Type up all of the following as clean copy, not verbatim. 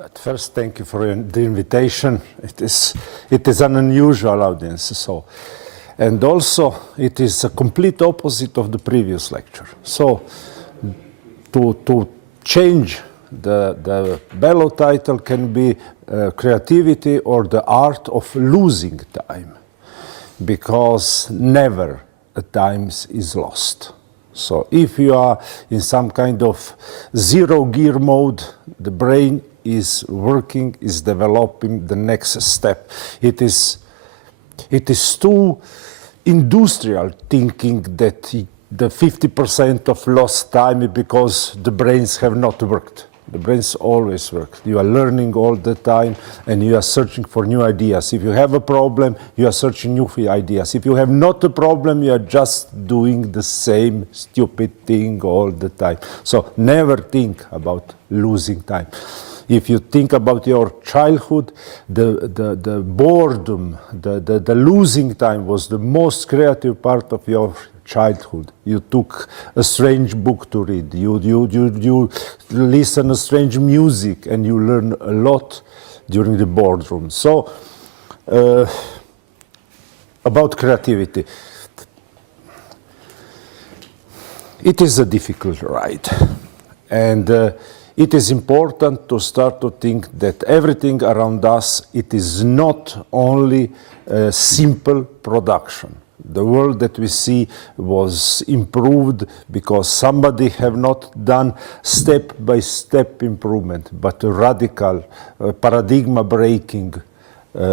At first, thank you for the invitation. It is an unusual audience, so, and also it is a complete opposite of the previous lecture. So, to change the bellow title can be creativity or the art of losing time, because never a time is lost. So if you are in some kind of zero gear mode, the brain is working, is developing the next step. It is too industrial thinking that the 50% of lost time is because the brains have not worked. The brains always work. You are learning all the time and you are searching for new ideas. If you have a problem, you are searching new ideas. If you have not a problem, you are just doing the same stupid thing all the time. So never think about losing time. If you think about your childhood, the boredom, the losing time was the most creative part of your childhood. You took a strange book to read, you listen to strange music, and you learn a lot during the boardroom. So, about creativity. It is a difficult ride, and it is important to start to think that everything around us, it is not only a simple production. The world that we see was improved because somebody have not done step-by-step improvement, but a radical paradigm-breaking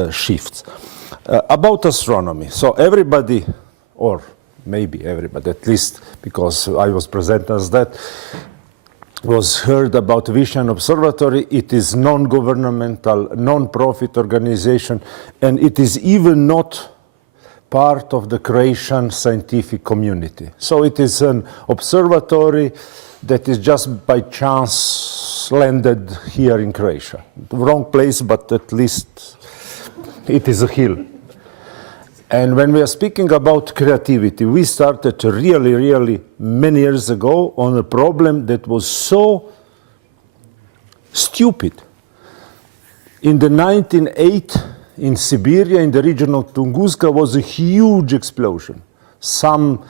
shifts. About astronomy, so everybody, or maybe everybody, at least because I was present as that, was heard about Vision Observatory. It is non-governmental, non-profit organization, and it is even not part of the Croatian scientific community. So it is an observatory that is just by chance landed here in Croatia. The wrong place, but at least it is a hill. And when we are speaking about creativity, we started really many years ago on a problem that was so stupid. In the 1908, in Siberia, in the region of Tunguska, was a huge explosion, some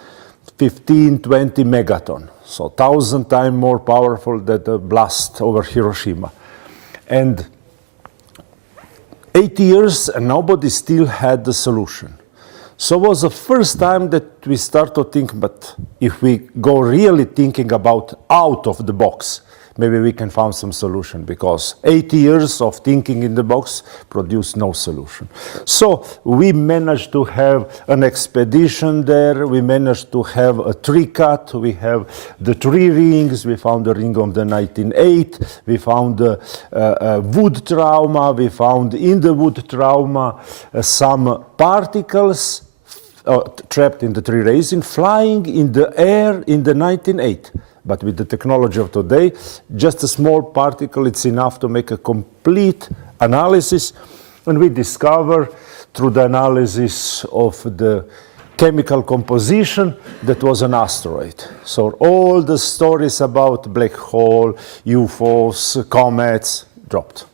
15, 20 megaton, so 1,000 times more powerful than the blast over Hiroshima. And 80 years and nobody still had the solution. So it was the first time that we start to think, but if we go really thinking about out of the box, maybe we can find some solution, because 80 years of thinking in the box produced no solution. So we managed to have an expedition there, we managed to have a tree cut, we have the tree rings, we found the ring of the 1908, we found a wood trauma, we found in the wood trauma some particles trapped in the tree resin, flying in the air in the 1908. But with the technology of today, just a small particle, it's enough to make a complete analysis. And we discover through the analysis of the chemical composition that was an asteroid. So all the stories about black hole, UFOs, comets dropped.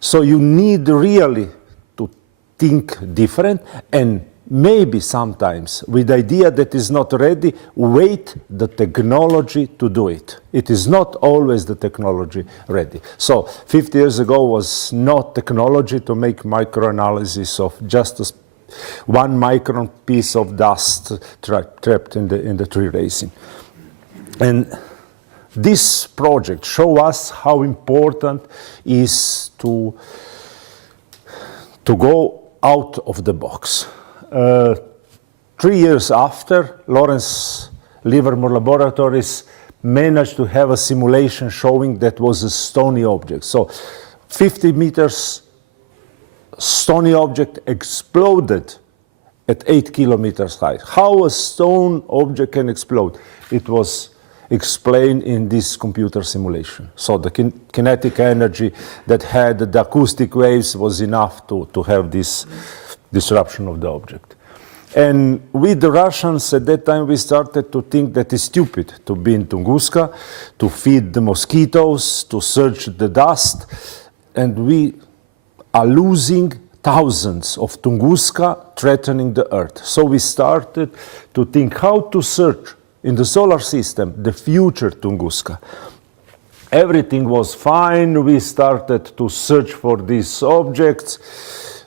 So you need really to think different, and maybe sometimes with the idea that is not ready, wait the technology to do it. It is not always the technology ready. So 50 years ago was not technology to make microanalysis of just 1 micron piece of dust trapped in the tree resin. And this project shows us how important is to go out of the box. 3 years after, Lawrence Livermore Laboratories managed to have a simulation showing that was a stony object. So 50 meters stony object exploded at 8 kilometers high. How a stone object can explode? It was explained in this computer simulation. So the kinetic energy that had the acoustic waves was enough to have this disruption of the object. And with the Russians at that time, we started to think that it's stupid to be in Tunguska, to feed the mosquitoes, to search the dust. And we are losing thousands of Tunguska threatening the Earth. So we started to think how to search in the solar system the future Tunguska. Everything was fine. We started to search for these objects.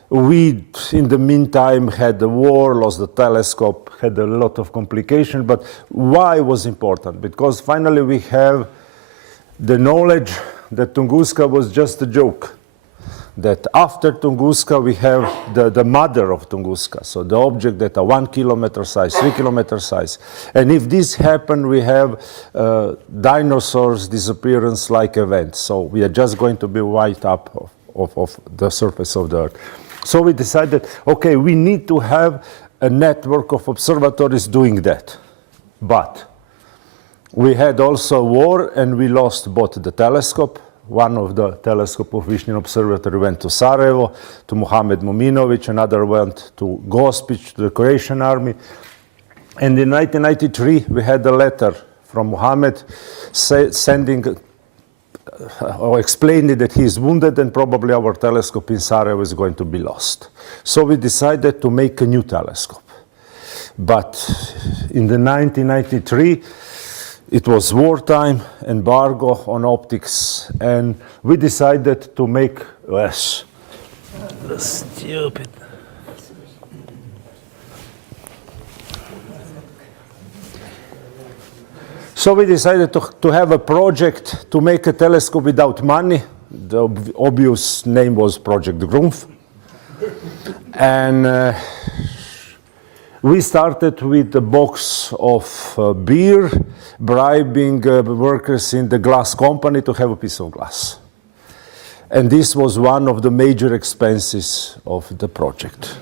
We, in the meantime, had the war, lost the telescope, had a lot of complications. But why was important? Because finally we have the knowledge that Tunguska was just a joke. That after Tunguska we have the mother of Tunguska, so the object that are 1 kilometer size, 3 kilometer size. And if this happen, we have dinosaurs disappearance like event. So we are just going to be wiped up of the surface of the Earth. So we decided, okay, we need to have a network of observatories doing that. But we had also war and we lost both the telescope. One of the telescope of Višnjan Observatory went to Sarajevo, to Mohamed Mominović, another went to Gospić, to the Croatian army. And in 1993, we had a letter from Mohamed sending or explaining that he is wounded and probably our telescope in Sarajevo is going to be lost. So we decided to make a new telescope. But in the 1993, it was wartime, embargo on optics, and we decided to make less. Stupid. So we decided to have a project to make a telescope without money. The obvious name was Project Grumf. And we started with a box of beer, bribing workers in the glass company to have a piece of glass. And this was one of the major expenses of the project.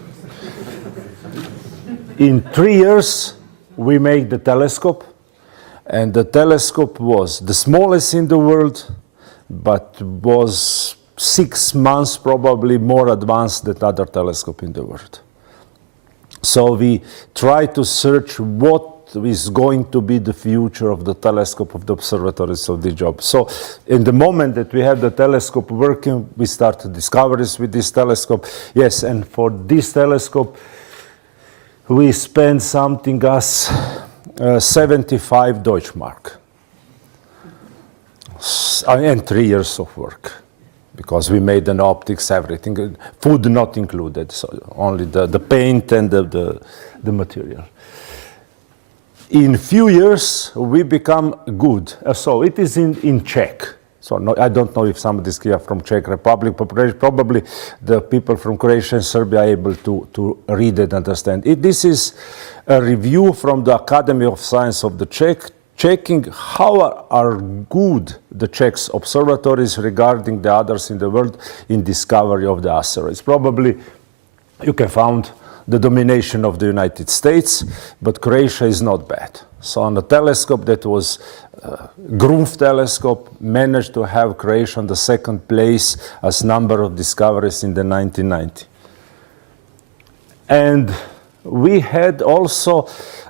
In 3 years, we made the telescope, and the telescope was the smallest in the world, but was 6 months probably more advanced than other telescope in the world. So we try to search what is going to be the future of the telescope, of the observatories, of the job. So in the moment that we have the telescope working, we start discoveries with this telescope. Yes, and for this telescope, we spend something as 75 Deutschmark. And 3 years of work. Because we made an optics, everything, food not included, so only the paint and the material. In few years, we become good. So it is in Czech. So no, I don't know if somebody is here from Czech Republic, but probably the people from Croatia and Serbia are able to read and understand. This is a review from the Academy of Science of the Czech, checking how are good the Czech observatories regarding the others in the world in discovery of the asteroids. Probably you can find the domination of the United States, but Croatia is not bad. So on the telescope that was Grumf telescope managed to have Croatia on the second place as number of discoveries in the 1990s. And we had also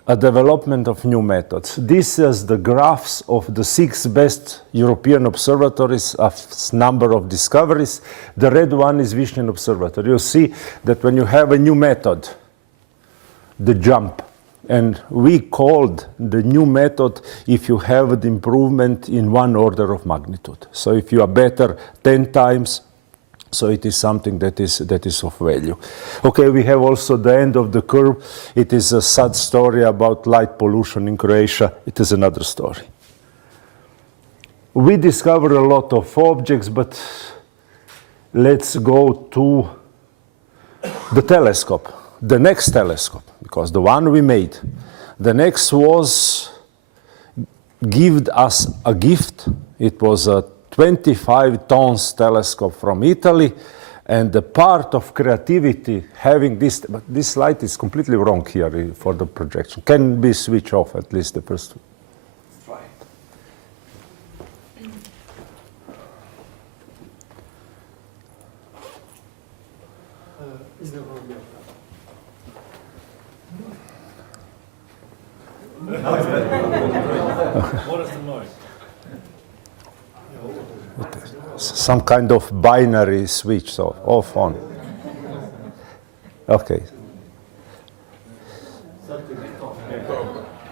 a development of new methods. This is the graphs of the 6 best European observatories of number of discoveries. The red one is Višnjan Observatory. You see that when you have a new method, the jump, and we called the new method if you have the improvement in 1 order of magnitude. So if you are better 10 times, so it is something that is of value. Okay, we have also the end of the curve. It is a sad story about light pollution in Croatia. It is another story. We discovered a lot of objects, but let's go to the telescope, the next telescope, because the one we made. The next was given us a gift. It was a 25 tons telescope from Italy, and the part of creativity having this, but this light is completely wrong here for the projection. Can be switched off at least the first one. Try. Is there one? What is the noise? Some kind of binary switch, so off, on. Okay.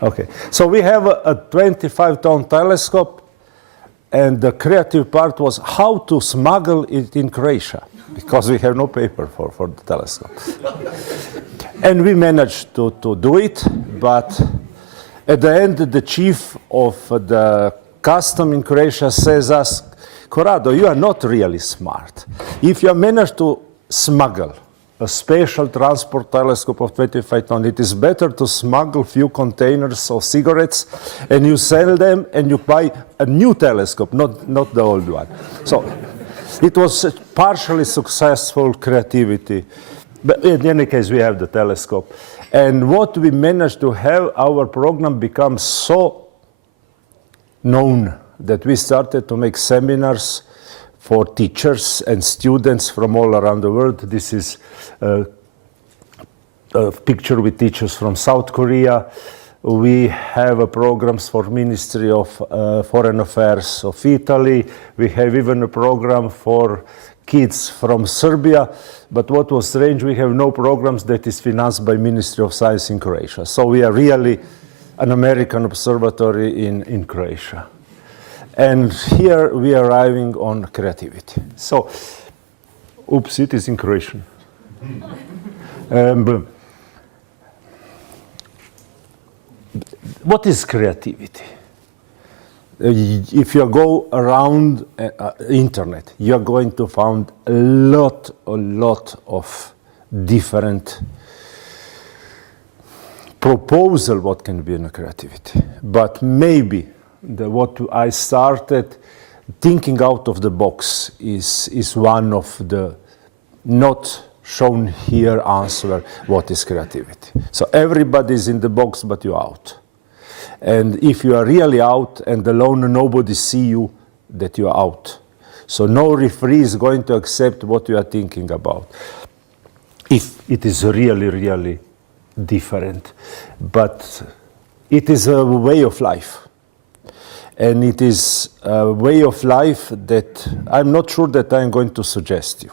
Okay, so we have a 25-ton telescope, and the creative part was how to smuggle it in Croatia, because we have no paper for the telescope. And we managed to do it, but at the end, the chief of the custom in Croatia says us, Korado, you are not really smart. If you manage to smuggle a special transport telescope of 25 tons, it is better to smuggle few containers of cigarettes and you sell them and you buy a new telescope, not the old one. So it was a partially successful creativity. But in any case, we have the telescope. And what we managed to have, our program becomes so known that we started to make seminars for teachers and students from all around the world. This is a picture with teachers from South Korea. We have programs for Ministry of Foreign Affairs of Italy. We have even a program for kids from Serbia. But what was strange, we have no programs that is financed by Ministry of Science in Croatia. So we are really an American observatory in Croatia. And here we are arriving on creativity. So, oops, it is in Croatian. What is creativity? If you go around internet, you are going to find a lot of different proposal what can be in creativity. But maybe what I started thinking out of the box is one of the not shown here answer what is creativity. So everybody is in the box, but you're out. And if you are really out and alone, nobody see you, that you are out. So no referee is going to accept what you are thinking about, if it is really different. But it is a way of life. And it is a way of life that I'm not sure that I'm going to suggest you.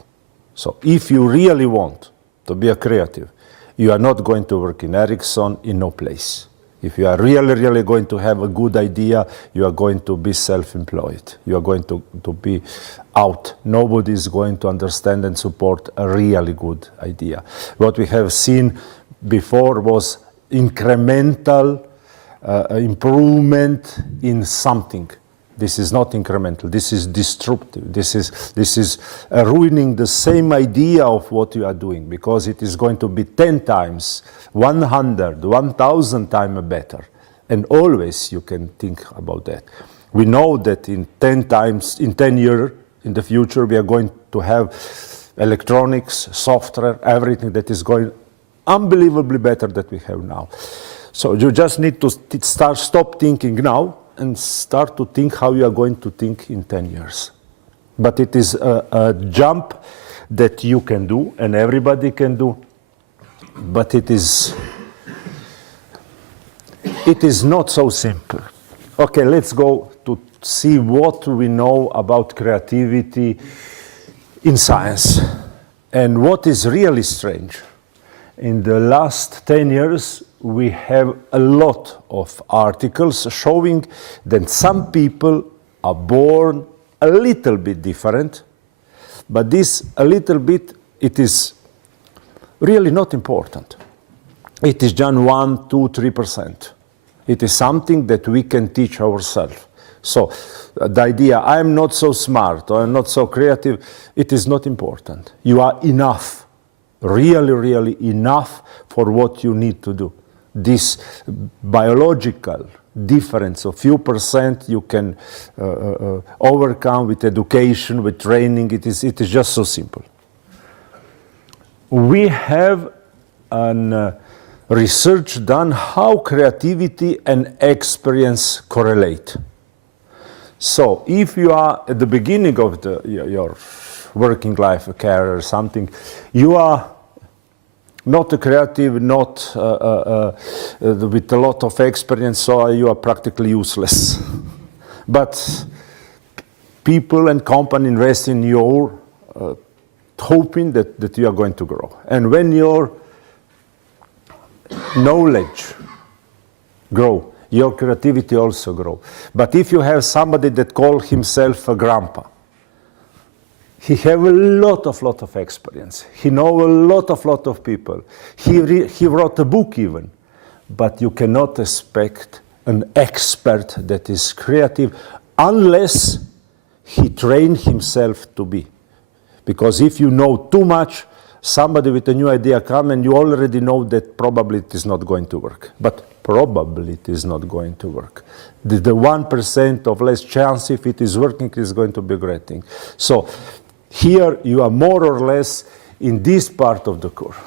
So if you really want to be a creative, you are not going to work in Ericsson in no place. If you are really going to have a good idea, you are going to be self-employed. You are going to be out. Nobody is going to understand and support a really good idea. What we have seen before was incremental improvement in something. This is not incremental. This is destructive. This is ruining the same idea of what you are doing, because it is going to be 10 times, 100, 1,000 times better. And always you can think about that. We know that in 10 years in the future, we are going to have electronics, software, everything that is going unbelievably better than we have now. So you just need to stop thinking now and start to think how you are going to think in 10 years. But it is a jump that you can do and everybody can do, but it is not so simple. Okay, let's go to see what we know about creativity in science. And what is really strange, in the last 10 years, we have a lot of articles showing that some people are born a little bit different, but this a little bit, it is really not important. It is just 1%, 2%, 3%. It is something that we can teach ourselves. So the idea, I'm not so smart or I'm not so creative, it is not important. You are enough, really enough for what you need to do. This biological difference of few percent you can overcome with education, with training. It is just so simple. We have research done how creativity and experience correlate. So if you are at the beginning of your working life, a career or something, you are not a creative, not with a lot of experience, so you are practically useless. But people and company invest in your hoping that you are going to grow. And when your knowledge grow, your creativity also grow. But if you have somebody that calls himself a grandpa, he have a lot of experience. He know a lot of people. He wrote a book even. But you cannot expect an expert that is creative unless he trained himself to be. Because if you know too much, somebody with a new idea come and you already know that probably it is not going to work. But probably it is not going to work. The 1% of less chance if it is working is going to be a great thing. So here you are more or less in this part of the curve.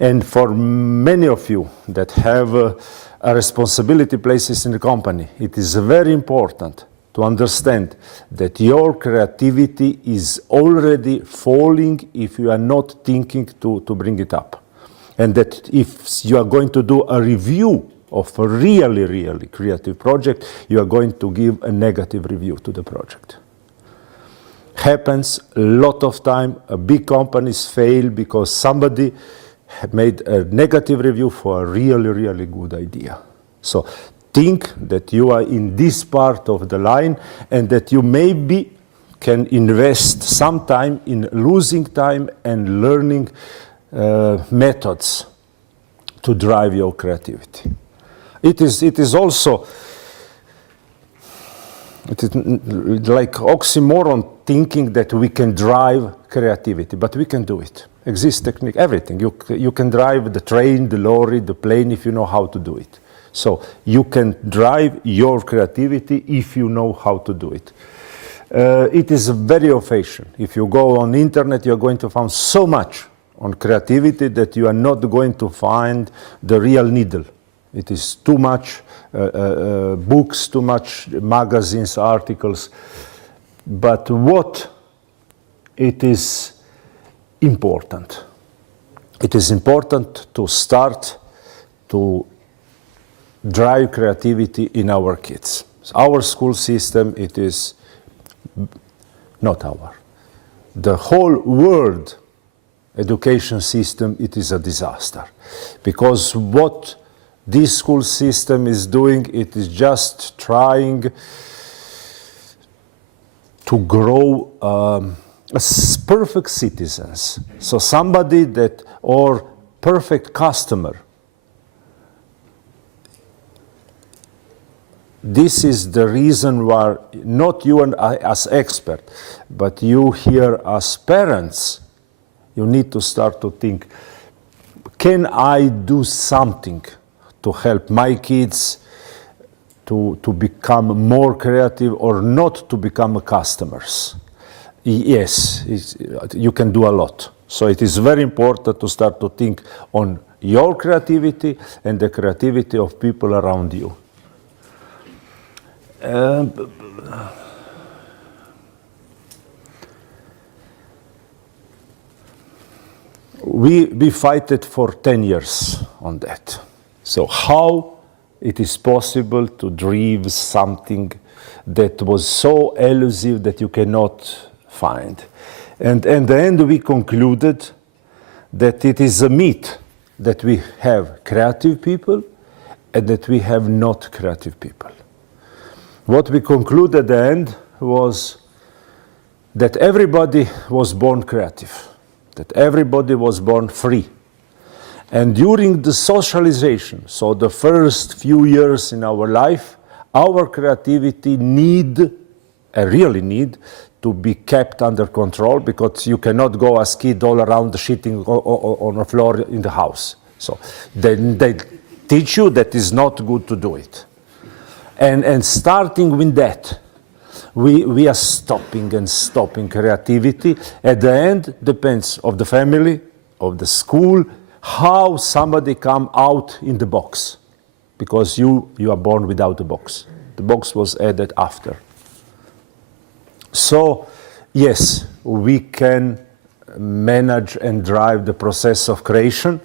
And for many of you that have a responsibility places in the company, it is very important to understand that your creativity is already falling if you are not thinking to bring it up. And that if you are going to do a review of a really creative project, you are going to give a negative review to the project. Happens a lot of time, big companies fail because somebody made a negative review for a really good idea. So think that you are in this part of the line and that you maybe can invest some time in losing time and learning methods to drive your creativity. It is also like oxymoron thinking that we can drive creativity, but we can do it. Exists technique, everything. You can drive the train, the lorry, the plane if you know how to do it. So you can drive your creativity if you know how to do it. It is very old-fashioned. If you go on the internet, you're going to find so much on creativity that you are not going to find the real needle. It is too much books, too much magazines, articles. But what it is important? It is important to start to drive creativity in our kids. Our school system, it is not our. The whole world education system, it is a disaster. Because what this school system is doing, it is just trying to grow as perfect citizens. So somebody that, or perfect customer. This is the reason why not you and I as expert, but you here as parents, you need to start to think, can I do something to help my kids to become more creative or not to become customers? Yes, you can do a lot. So it is very important to start to think on your creativity and the creativity of people around you. We fight it for 10 years on that. So how it is possible to drive something that was so elusive that you cannot find? And in the end we concluded that it is a myth that we have creative people and that we have not creative people. What we concluded at the end was that everybody was born creative, that everybody was born free. And during the socialization, so the first few years in our life, our creativity really need to be kept under control, because you cannot go as kid all around shitting on the floor in the house. So they teach you that it's not good to do it. And starting with that, we are stopping creativity. At the end, depends of the family, of the school, how somebody come out in the box. Because you are born without a box. The box was added after. So, yes, we can manage and drive the process of creation.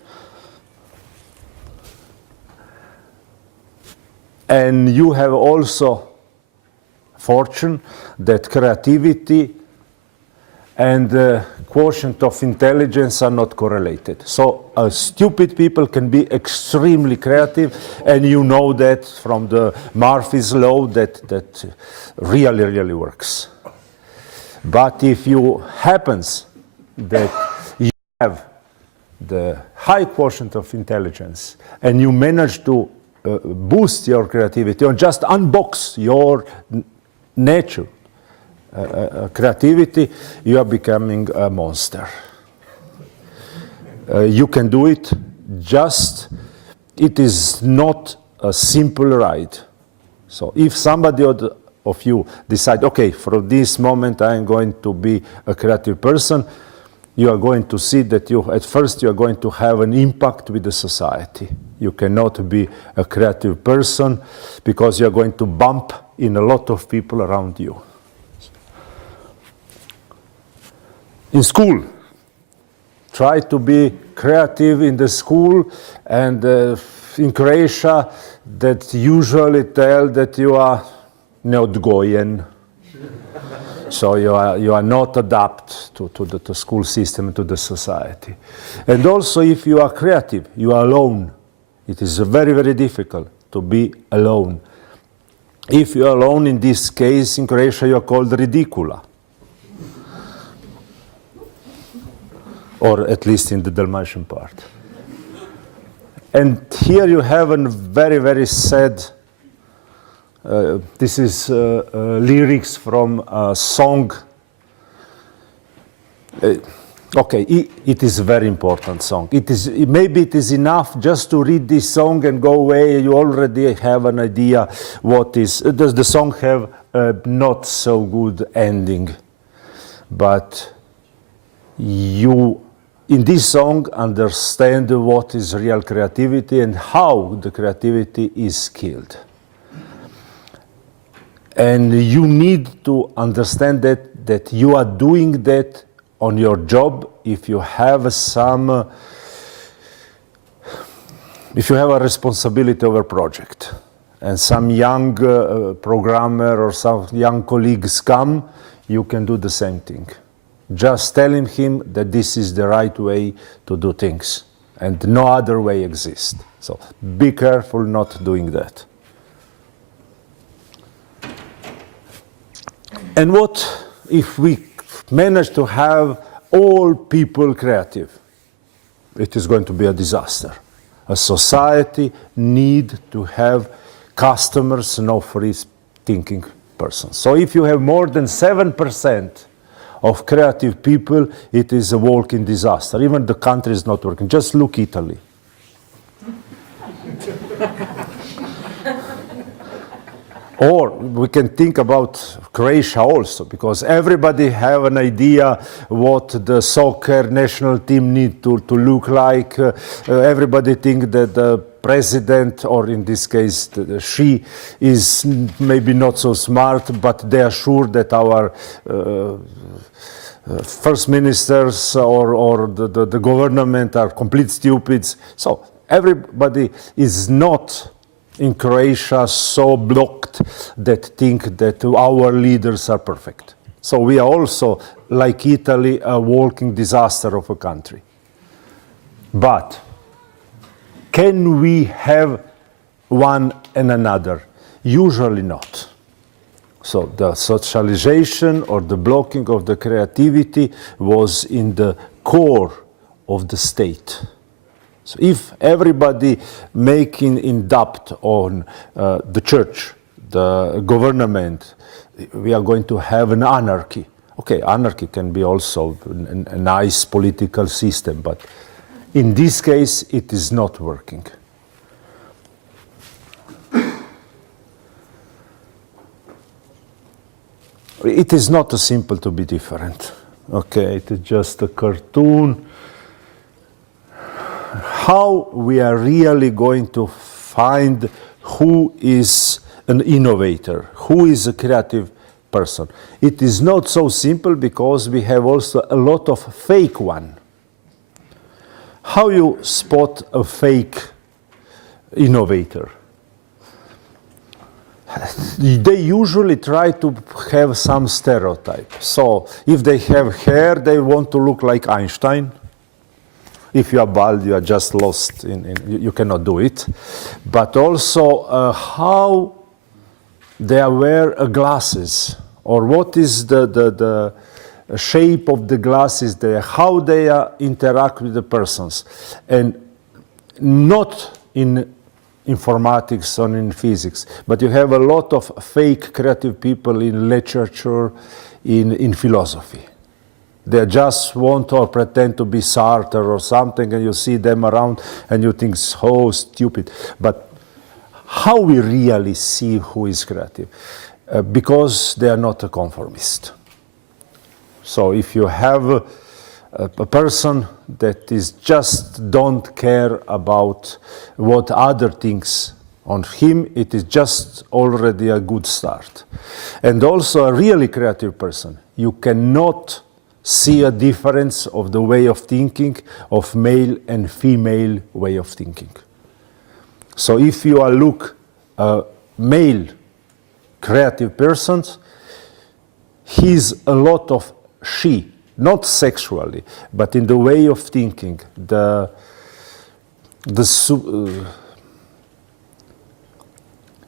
And you have also fortune that creativity and the quotient of intelligence are not correlated. So stupid people can be extremely creative, and you know that from the Murphy's law that really, really works. But if you happens that you have the high quotient of intelligence and you manage to boost your creativity or just unbox your nature, creativity, you are becoming a monster. You can do it, just it is not a simple ride. So if somebody of you decide, okay, from this moment I am going to be a creative person, you are going to see that at first you are going to have an impact with the society. You cannot be a creative person because you are going to bump in a lot of people around you. In school, try to be creative in the school, and in Croatia that usually tell that you are neodgojen. So you are not adapt to the school system, to the society. And also if you are creative, you are alone. It is very, very difficult to be alone. If you are alone, in this case, in Croatia, you are called ridicula. Or at least in the Dalmatian part. And here you have a very, very sad, this is lyrics from a song. Okay, it is a very important song. Maybe it is enough just to read this song and go away. You already have an idea what is. Does the song have a not so good ending? But you, in this song, understand what is real creativity and how the creativity is killed. And you need to understand that you are doing that on your job if you have a responsibility over a project. And some young programmer or some young colleagues come, you can do the same thing. Just telling him that this is the right way to do things and no other way exists. So be careful not doing that. And what if we manage to have all people creative? It is going to be a disaster. A society needs to have customers, no free thinking persons. So if you have more than 7% of creative people, it is a walking disaster. Even the country is not working. Just look Italy. Or we can think about Croatia also, because everybody have an idea what the soccer national team need to look like. Everybody think that the president, or in this case she, is maybe not so smart, but they are sure that our first ministers or the government are complete stupids. So everybody is not in Croatia so blocked that think that our leaders are perfect. So we are also, like Italy, a walking disaster of a country. But can we have one and another? Usually not. So the socialization or the blocking of the creativity was in the core of the state. So if everybody making in debt on the church, the government, we are going to have an anarchy. Okay, anarchy can be also a nice political system, but in this case, it is not working. It is not simple to be different. Okay, it is just a cartoon. How we are really going to find who is an innovator, who is a creative person. It is not so simple because we have also a lot of fake one. How you spot a fake innovator? They usually try to have some stereotype. So if they have hair, they want to look like Einstein. If you are bald, you are just lost. You cannot do it. But also how they wear glasses, or what is the shape of the glasses there, how they interact with the persons. And not in informatics or in physics, but you have a lot of fake creative people in literature, in philosophy. They just want or pretend to be Sartre or something, and you see them around and you think, so stupid. But how we really see who is creative? Because they are not a conformist. So if you have a person that is just don't care about what other thinks on him, it is just already a good start. And also a really creative person, you cannot see a difference of the way of thinking of male and female way of thinking. So if you look male creative persons, he's a lot of she, not sexually, but in the way of thinking.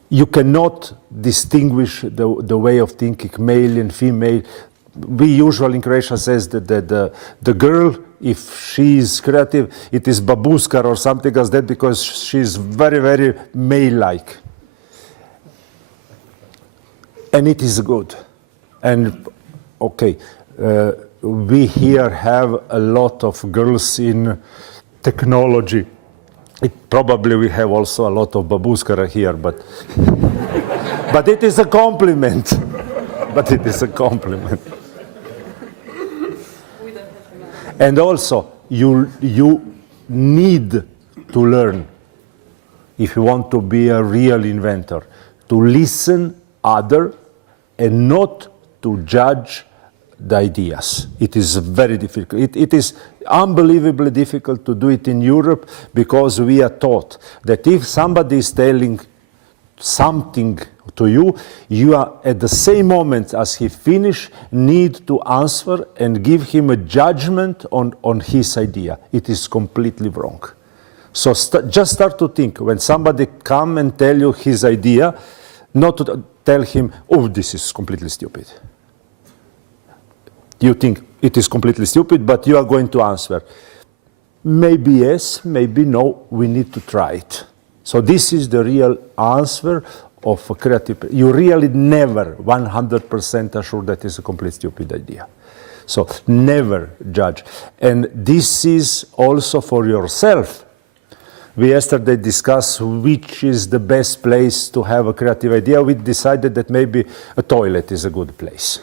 You cannot distinguish the way of thinking male and female. We usually in Croatia says that the girl, if she is creative, it is babuška or something as that, because she's very, very male-like. And it is good. And okay, we here have a lot of girls in technology. Probably we have also a lot of babuškara here, but but it is a compliment. But it is a compliment. And also, you need to learn, if you want to be a real inventor, to listen other and not to judge the ideas. It is very difficult. It is unbelievably difficult to do it in Europe, because we are taught that if somebody is telling something to you, you are at the same moment as he finish need to answer and give him a judgment on his idea. It is completely wrong. So just start to think when somebody come and tell you his idea, not to tell him, oh, this is completely stupid. You think it is completely stupid, but you are going to answer, maybe yes, maybe no, we need to try it. So this is the real answer of a creative. You really never 100% are sure that is a complete stupid idea. So never judge. And this is also for yourself. We yesterday discussed which is the best place to have a creative idea. We decided that maybe a toilet is a good place,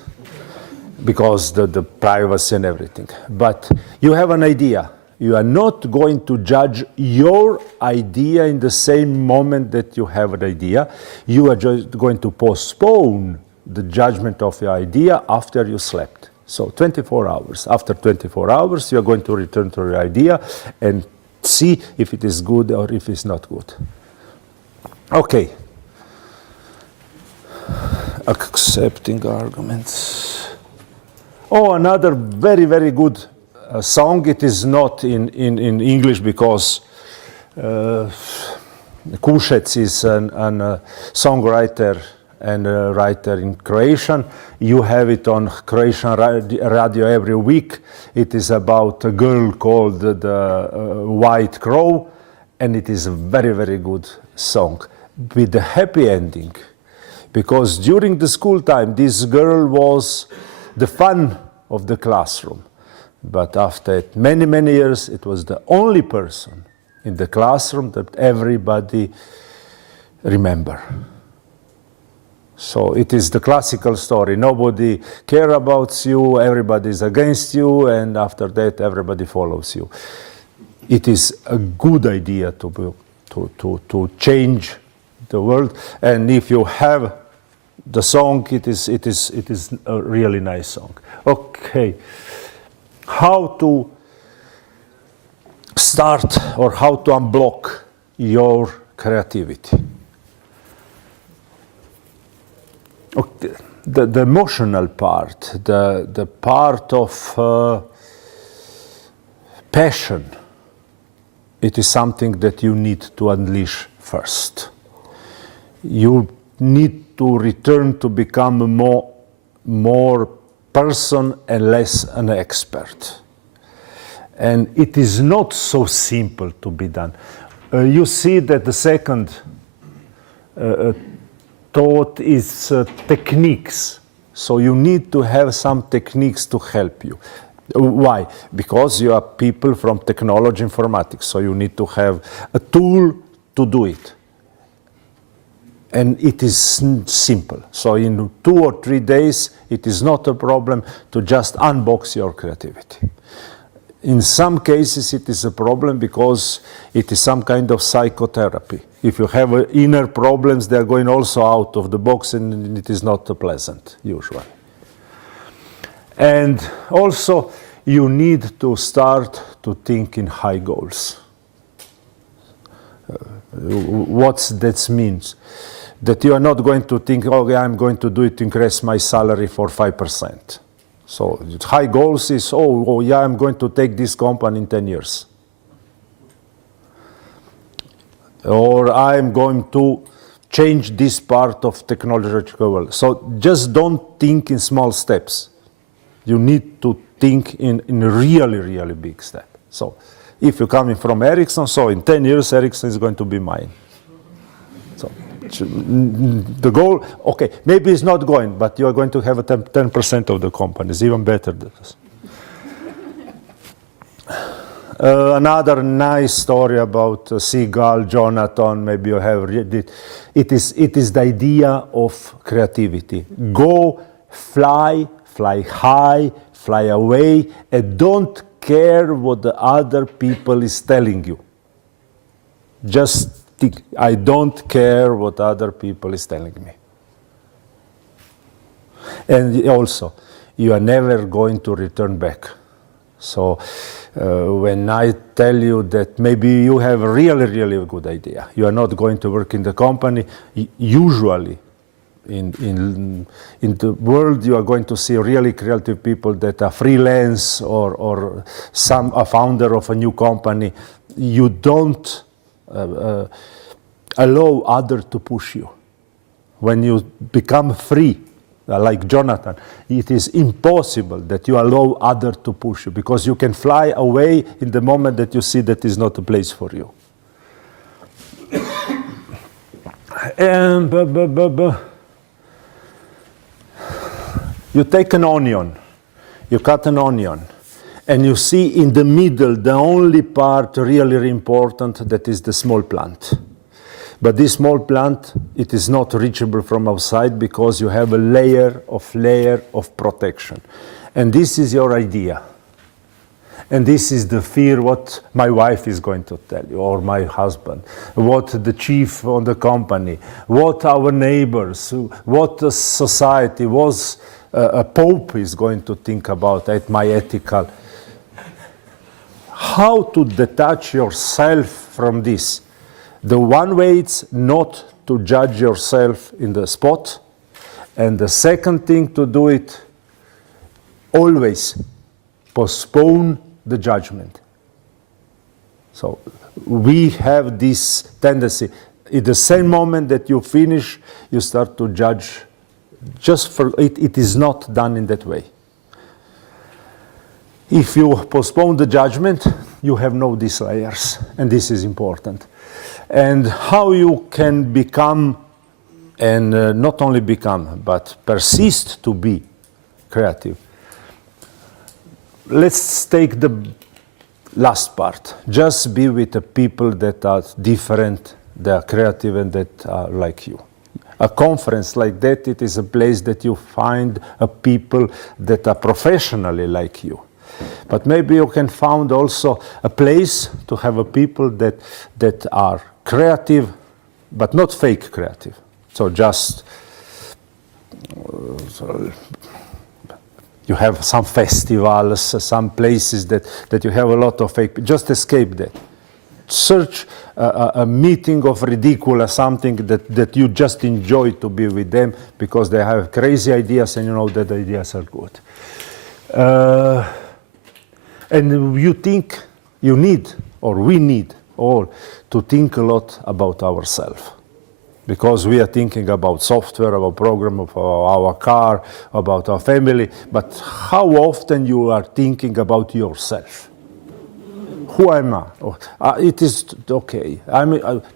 because the privacy and everything. But you have an idea. You are not going to judge your idea in the same moment that you have an idea. You are just going to postpone the judgment of your idea after you slept. So 24 hours. After 24 hours, you are going to return to your idea and see if it is good or if it's not good. Okay. Accepting arguments. Oh, another very, very good song. It is not in English because Kušec is a songwriter and a writer in Croatian. You have it on Croatian radio every week. It is about a girl called the White Crow, and it is a very, very good song with a happy ending, because during the school time this girl was the fun of the classroom. But after many, many years, it was the only person in the classroom that everybody remember. So it is the classical story. Nobody cares about you, everybody is against you, and after that, everybody follows you. It is a good idea to change the world. And if you have the song, it is a really nice song. Okay, how to start or how to unblock your creativity? Okay. The emotional part, the part of passion, it is something that you need to unleash first. You need to return to become a more person and less an expert. And it is not so simple to be done. You see that the second thought is techniques. So you need to have some techniques to help you. Why? Because you are people from technology informatics, so you need to have a tool to do it. And it is simple. So in 2 or 3 days, it is not a problem to just unbox your creativity. In some cases, it is a problem because it is some kind of psychotherapy. If you have inner problems, they are going also out of the box, and it is not pleasant, usually. And also, you need to start to think in high goals. What that means? That you are not going to think, okay, I'm going to do it to increase my salary for 5%. So high goals is, oh yeah, I'm going to take this company in 10 years. Or I'm going to change this part of technological world. So just don't think in small steps. You need to think in a really, really big step. So if you're coming from Ericsson, so in 10 years, Ericsson is going to be mine. So the goal, okay, maybe it's not going, but you are going to have a 10% of the companies, even better than this. Another nice story about Seagull, Jonathan, maybe you have read it. It is the idea of creativity. Go, fly high, fly away, and don't care what the other people is telling you. Just think, I don't care what other people is telling me. And also, you are never going to return back. So when I tell you that maybe you have a really, really good idea, you are not going to work in the company, usually in the world you are going to see really creative people that are freelance or a founder of a new company. You don't allow others to push you. When you become free, like Jonathan, it is impossible that you allow others to push you, because you can fly away in the moment that you see that is not a place for you. And you take an onion, you cut an onion, and you see in the middle the only part really important, that is the small plant. But this small plant, it is not reachable from outside because you have a layer of protection. And this is your idea. And this is the fear what my wife is going to tell you, or my husband, what the chief on the company, what our neighbors, what the society, what a pope is going to think about at my ethical. How to detach yourself from this? The one way is not to judge yourself in the spot. And the second thing to do it, always postpone the judgment. So we have this tendency. At the same moment that you finish, you start to judge. Just for it, it is not done in that way. If you postpone the judgment, you have no these layers, and this is important. And how you can become, and not only become, but persist to be creative. Let's take the last part. Just be with the people that are different, that are creative, and that are like you. A conference like that, it is a place that you find people that are professionally like you. But maybe you can find also a place to have a people that are creative, but not fake creative. So just you have some festivals, some places that you have a lot of fake. Just escape that. Search a meeting of ridiculous, something that you just enjoy to be with them because they have crazy ideas and you know that the ideas are good. And you think you need, or we need all, to think a lot about ourselves. Because we are thinking about software, about program, of our car, about our family, but how often you are thinking about yourself? Who am I? It is okay.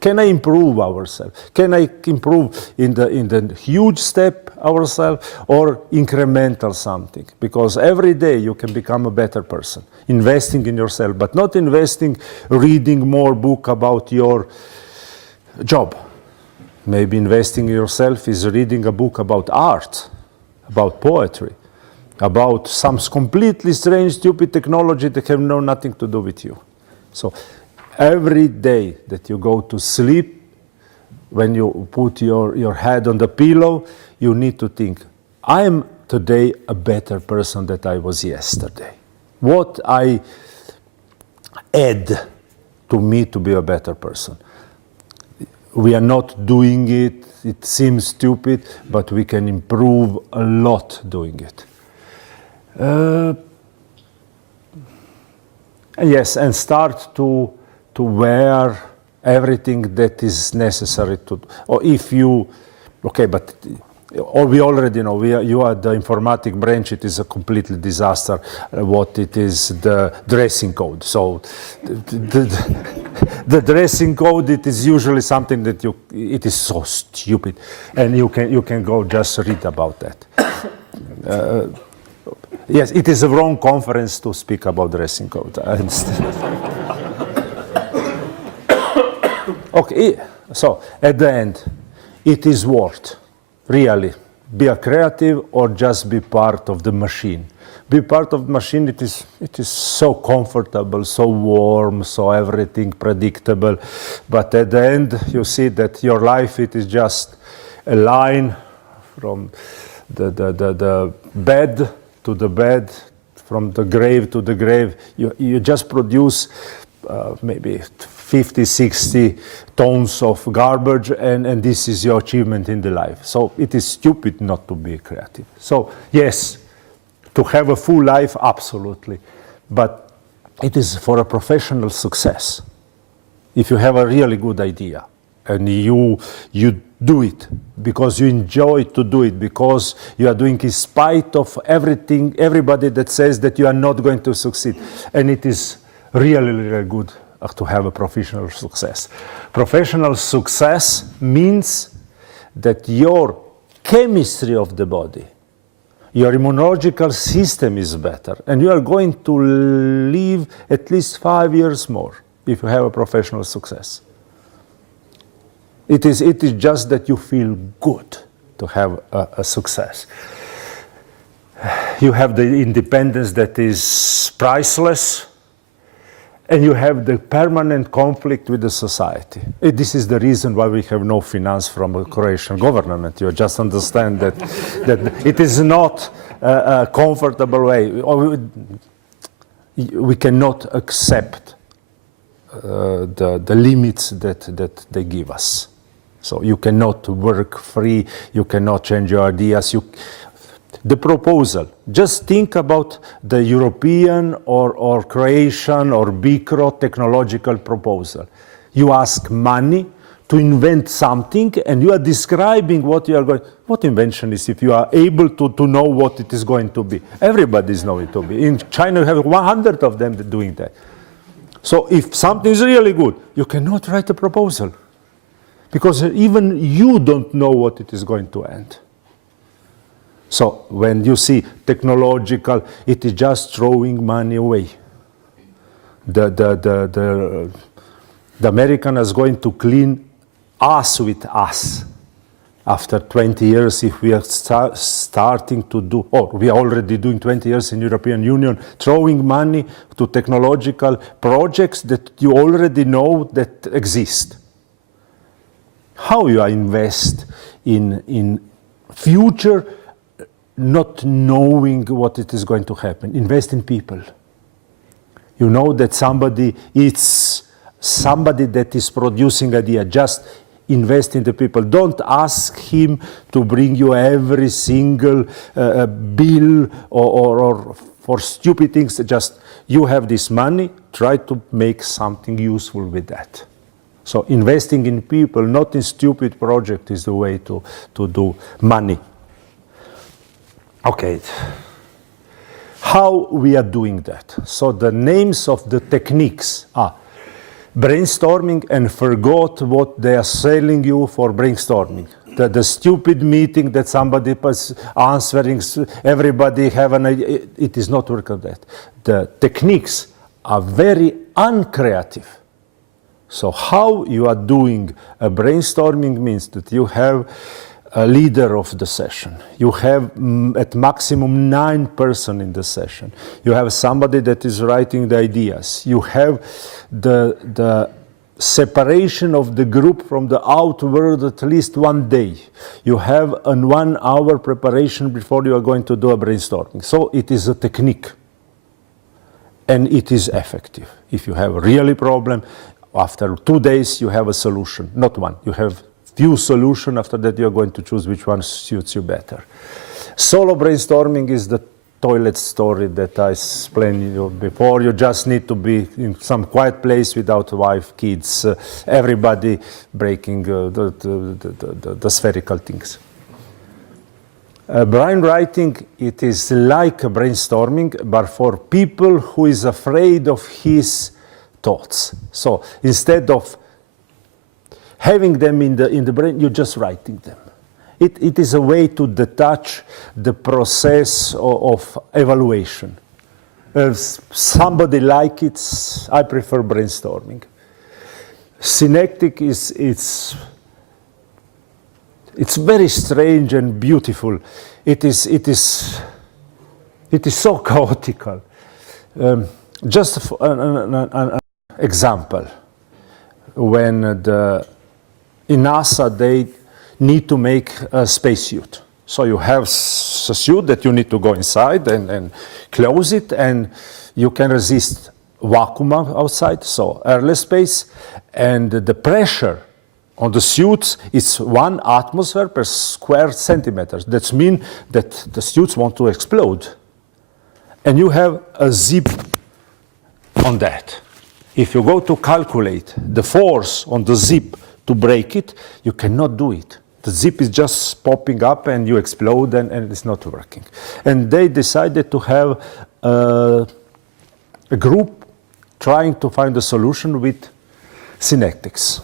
Can I improve ourselves? Can I improve in the huge step ourselves or incremental something? Because every day you can become a better person, investing in yourself, but not investing, reading more book about your job. Maybe investing in yourself is reading a book about art, about poetry, about some completely strange, stupid technology that have nothing to do with you. So every day that you go to sleep, when you put your head on the pillow, you need to think, I am today a better person than I was yesterday. What I add to me to be a better person. We are not doing it, it seems stupid, but we can improve a lot doing it. Yes, and start to wear everything that is necessary to, or if you, okay, but or we already know, you are the informatic branch, it is a completely disaster what it is, the dressing code. So the dressing code, it is usually something that it is so stupid, and you can go just read about that. Yes, it is a wrong conference to speak about dressing code. I understand. Okay, so at the end, it is worth, really, be a creative or just be part of the machine. Be part of the machine, it is so comfortable, so warm, so everything predictable. But at the end, you see that your life, it is just a line from the bed to the bed, from the grave to the grave. You just produce maybe 50, 60 tons of garbage, and this is your achievement in the life. So it is stupid not to be creative. So yes, to have a full life, absolutely. But it is for a professional success. If you have a really good idea, and you do it because you enjoy to do it, because you are doing in spite of everything, everybody that says that you are not going to succeed. And it is really, really good to have a professional success. Professional success means that your chemistry of the body, your immunological system is better, and you are going to live at least 5 years more if you have a professional success. It is just that you feel good to have a success. You have the independence that is priceless, and you have the permanent conflict with the society. This is the reason why we have no finance from the Croatian government. You just understand that it is not a comfortable way. We cannot accept the limits that they give us. So you cannot work free, you cannot change your ideas. The proposal, just think about the European or Croatian or BICRO technological proposal. You ask money to invent something, and you are describing what you are going. What invention is if you are able to know what it is going to be? Everybody is knowing it to be. In China, you have 100 of them doing that. So if something is really good, you cannot write a proposal, because even you don't know what it is going to end. So when you see technological, it is just throwing money away. The American is going to clean us with us. After 20 years, if we are starting to do, or we are already doing 20 years in European Union, throwing money to technological projects that you already know that exist. How you invest in future, not knowing what it is going to happen. Invest in people. You know that somebody that is producing idea. Just invest in the people. Don't ask him to bring you every single bill or for stupid things. Just you have this money, try to make something useful with that. So investing in people, not in stupid project, is the way to do money. Okay. How we are doing that? So the names of the techniques are brainstorming, and forgot what they are selling you for brainstorming. The stupid meeting that somebody was answering, everybody have an idea. It is not work of that. The techniques are very uncreative. So how you are doing a brainstorming means that you have a leader of the session. You have at maximum 9 persons in the session. You have somebody that is writing the ideas. You have the separation of the group from the outward at least 1 day. You have a 1 hour preparation before you are going to do a brainstorming. So it is a technique. And it is effective. If you have a really problem, after 2 days you have a solution, not one. You have few solutions. After that you are going to choose which one suits you better. Solo brainstorming is the toilet story that I explained you before. You just need to be in some quiet place without wife, kids, everybody breaking the spherical things. Brainwriting, it is like brainstorming, but for people who is afraid of his thoughts. So instead of having them in the brain, you're just writing them. It is a way to detach the process of evaluation. If somebody like it, I prefer brainstorming. Synectic it's very strange and beautiful. It is so chaotical. Just an example, when in NASA they need to make a spacesuit. So you have a suit that you need to go inside and close it, and you can resist vacuum outside, so airless space, and the pressure on the suits is 1 atmosphere per square centimeter. That means that the suits want to explode. And you have a zip on that. If you go to calculate the force on the zip to break it, you cannot do it. The zip is just popping up and you explode and it's not working. And they decided to have a group trying to find a solution with synectics.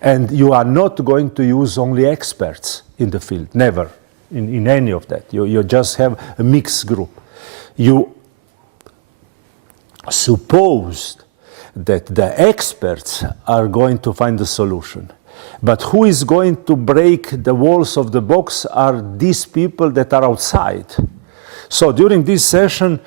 And you are not going to use only experts in the field, never, in any of that. You just have a mixed group. You supposed that the experts are going to find the solution. But who is going to break the walls of the box are these people that are outside. So during this session,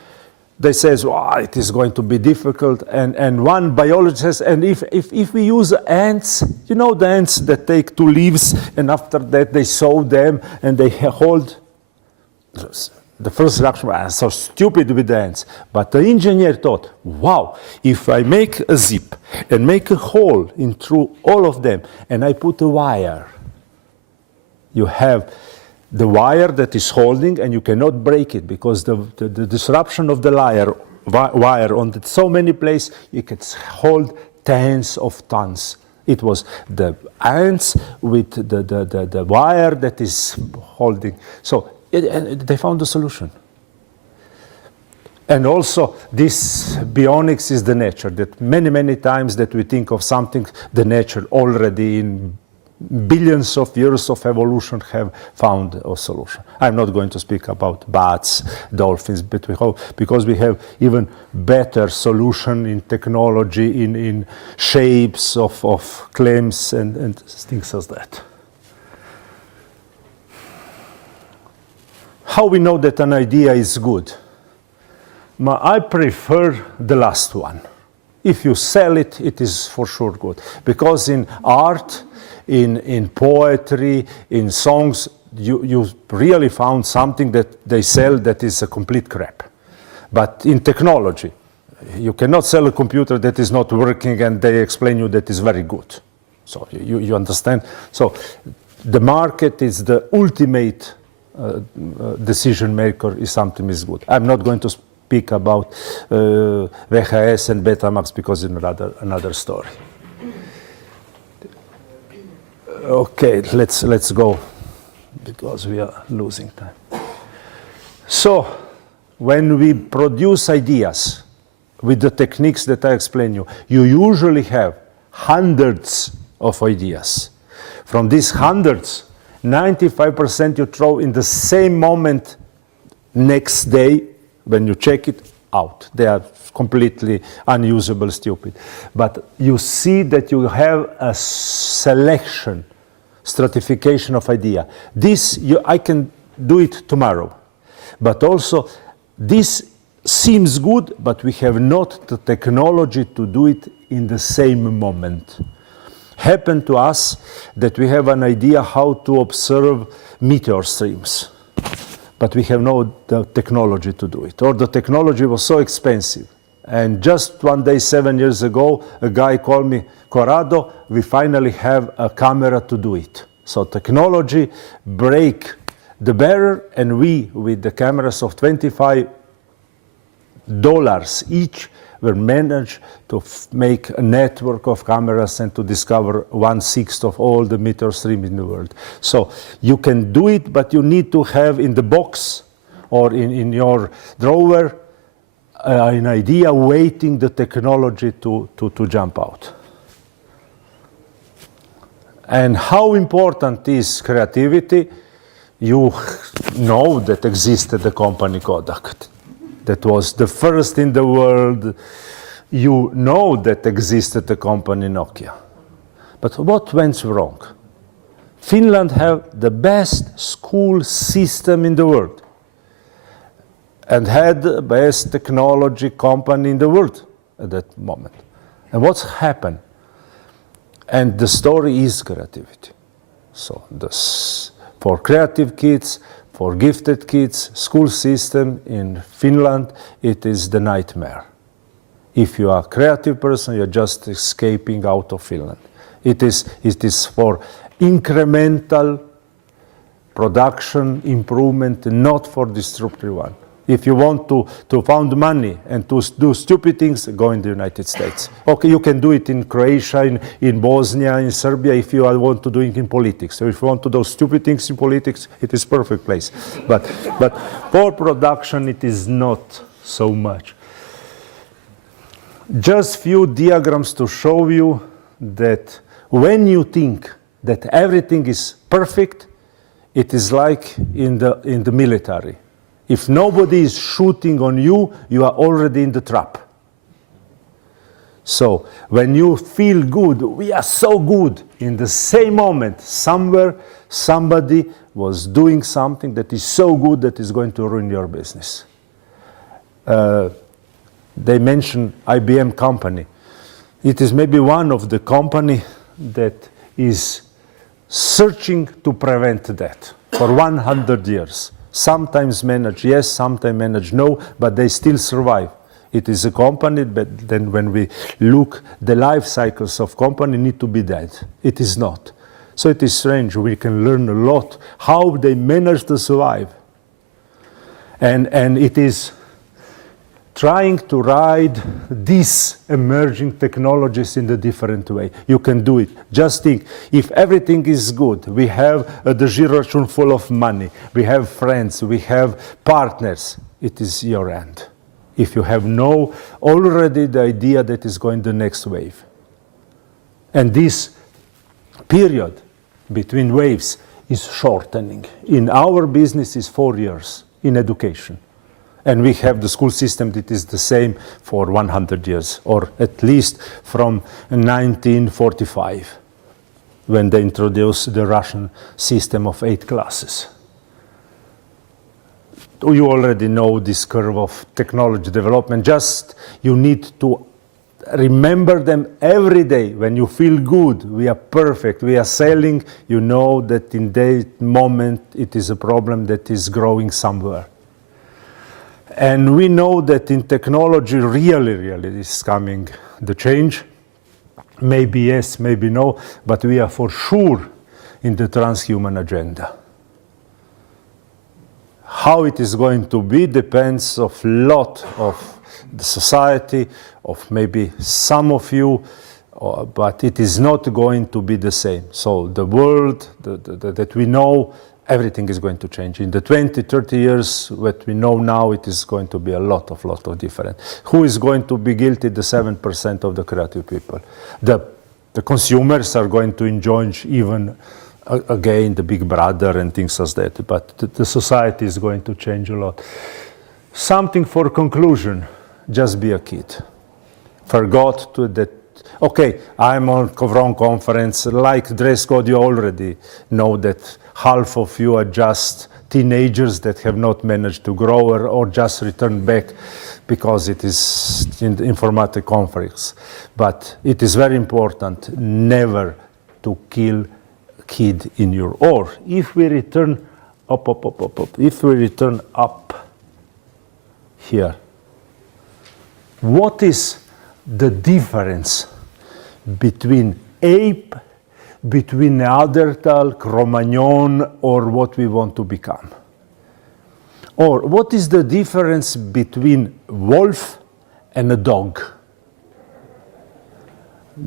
they says, oh, it is going to be difficult. And one biologist says, and if we use ants, you know the ants that take 2 leaves and after that they sew them and they hold. The first reaction was so stupid with the ants. But the engineer thought, wow, if I make a zip and make a hole in through all of them and I put a wire, you have the wire that is holding and you cannot break it because the disruption of the wire on so many places, it can hold tens of tons. It was the ants with the wire that is holding. So they found the solution. And also, this bionics is the nature, that many times that we think of something, the nature already in billions of years of evolution have found a solution. I'm not going to speak about bats, dolphins, but we hope, because we have even better solution in technology, in shapes of claims and things as that. How we know that an idea is good? I prefer the last one. If you sell it, it is for sure good. Because in art, in poetry, in songs, you really found something that they sell that is a complete crap. But in technology, you cannot sell a computer that is not working and they explain you that is very good. So you understand? So the market is the ultimate decision maker if something is good. I'm not going to speak about VHS and Betamax because it's another story. Okay, let's go because we are losing time. So when we produce ideas with the techniques that I explained you usually have hundreds of ideas. From these hundreds, 95% you throw in the same moment next day when you check it out. They are completely unusable, stupid. But you see that you have a selection, stratification of idea. This, I can do it tomorrow. But also, this seems good, but we have not the technology to do it in the same moment. Happened to us that we have an idea how to observe meteor streams, but we have no technology to do it, or the technology was so expensive. And just one day, 7 years ago, a guy called me, Korado, we finally have a camera to do it. So technology break the barrier, and we, with the cameras of $25 each, we managed to make a network of cameras and to discover 1/6 of all the meteor streams in the world. So you can do it, but you need to have in the box or in your drawer an idea waiting the technology to jump out. And how important is creativity? You know that existed the company Kodak. That was the first in the world. You know that existed the company Nokia. But what went wrong? Finland have the best school system in the world and had the best technology company in the world at that moment. And what's happened? And the story is creativity. So for creative kids, for gifted kids, school system in Finland, it is the nightmare. If you are a creative person, you're just escaping out of Finland. It is for incremental production improvement, not for disruptive one. If you want to find money and to do stupid things, go in the United States. Okay, you can do it in Croatia, in Bosnia, in Serbia, if you want to do it in politics. So if you want to do stupid things in politics, it is perfect place. But for production, it is not so much. Just few diagrams to show you that when you think that everything is perfect, it is like in the military. If nobody is shooting on you, you are already in the trap. So when you feel good, we are so good, in the same moment, somewhere, somebody was doing something that is so good that is going to ruin your business. They mentioned IBM company. It is maybe one of the company that is searching to prevent that for 100 years. Sometimes manage yes, sometimes manage no, but they still survive. It is a company, but then when we look, the life cycles of company need to be dead. It is not. So it is strange. We can learn a lot how they manage to survive. And it is trying to ride these emerging technologies in a different way. You can do it. Just think, if everything is good, we have the Girachun full of money, we have friends, we have partners, it is your end. If you have already the idea that is going the next wave. And this period between waves is shortening. In our business is 4 years in education. And we have the school system that is the same for 100 years, or at least from 1945, when they introduced the Russian system of 8 classes. You already know this curve of technology development. Just you need to remember them every day. When you feel good, we are perfect, we are selling, you know that in that moment it is a problem that is growing somewhere. And we know that in technology really is coming the change. Maybe yes, maybe no, but we are for sure in the transhuman agenda. How it is going to be depends of lot of the society, of maybe some of you, but it is not going to be the same. So the world that we know, everything is going to change. In the 20, 30 years, what we know now, it is going to be a lot of different. Who is going to be guilty? The 7% of the creative people. The consumers are going to enjoy even again the big brother and things as that, but the society is going to change a lot. Something for conclusion, just be a kid. Forgot to that, okay, I'm on wrong conference, like dress code, you already know that half of you are just teenagers that have not managed to grow or just return back because it is in the informatic conference. But it is very important never to kill kid in your, or if we return up, if we return up here, what is the difference between ape, between Neanderthal, Cro-Magnon, or what we want to become? Or what is the difference between wolf and a dog?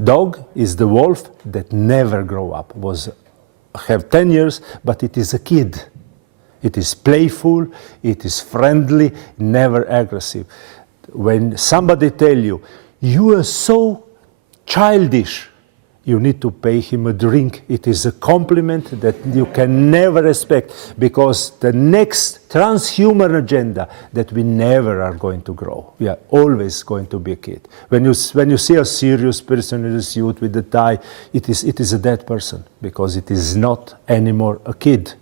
Dog is the wolf that never grow up, have 10 years, but it is a kid. It is playful, it is friendly, never aggressive. When somebody tell you, you are so childish, you need to pay him a drink. It is a compliment that you can never expect, because the next transhuman agenda that we never are going to grow. We are always going to be a kid. When you see a serious person in a suit with a tie, it is a dead person, because it is not anymore a kid.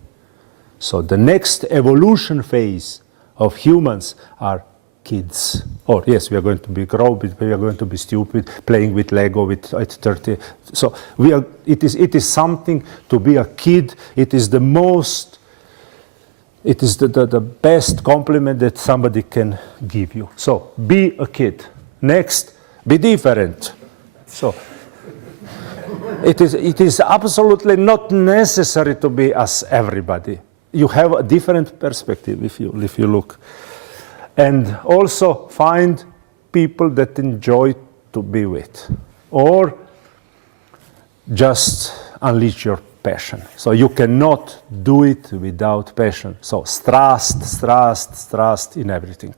So the next evolution phase of humans are kids. Or yes, we are going to be grow, but we are going to be stupid, playing with Lego at 30. So it is something to be a kid. It is the best compliment that somebody can give you. So be a kid. Next, be different. So it is absolutely not necessary to be as everybody. You have a different perspective if you look. And also find people that enjoy to be with, or just unleash your passion. So you cannot do it without passion. So trust in everything.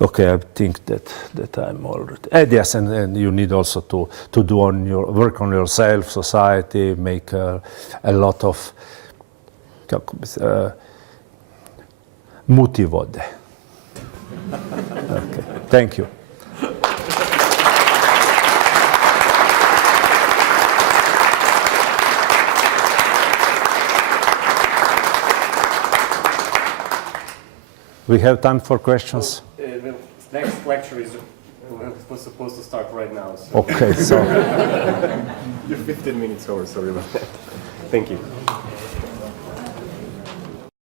Okay, I think that I'm already. And yes, and you need also to do work on yourself, society, make a lot of. Muti vode. Okay, thank you. We have time for questions. The next lecture was supposed to start right now. So. Okay, so. You're 15 minutes over, sorry about that. Thank you.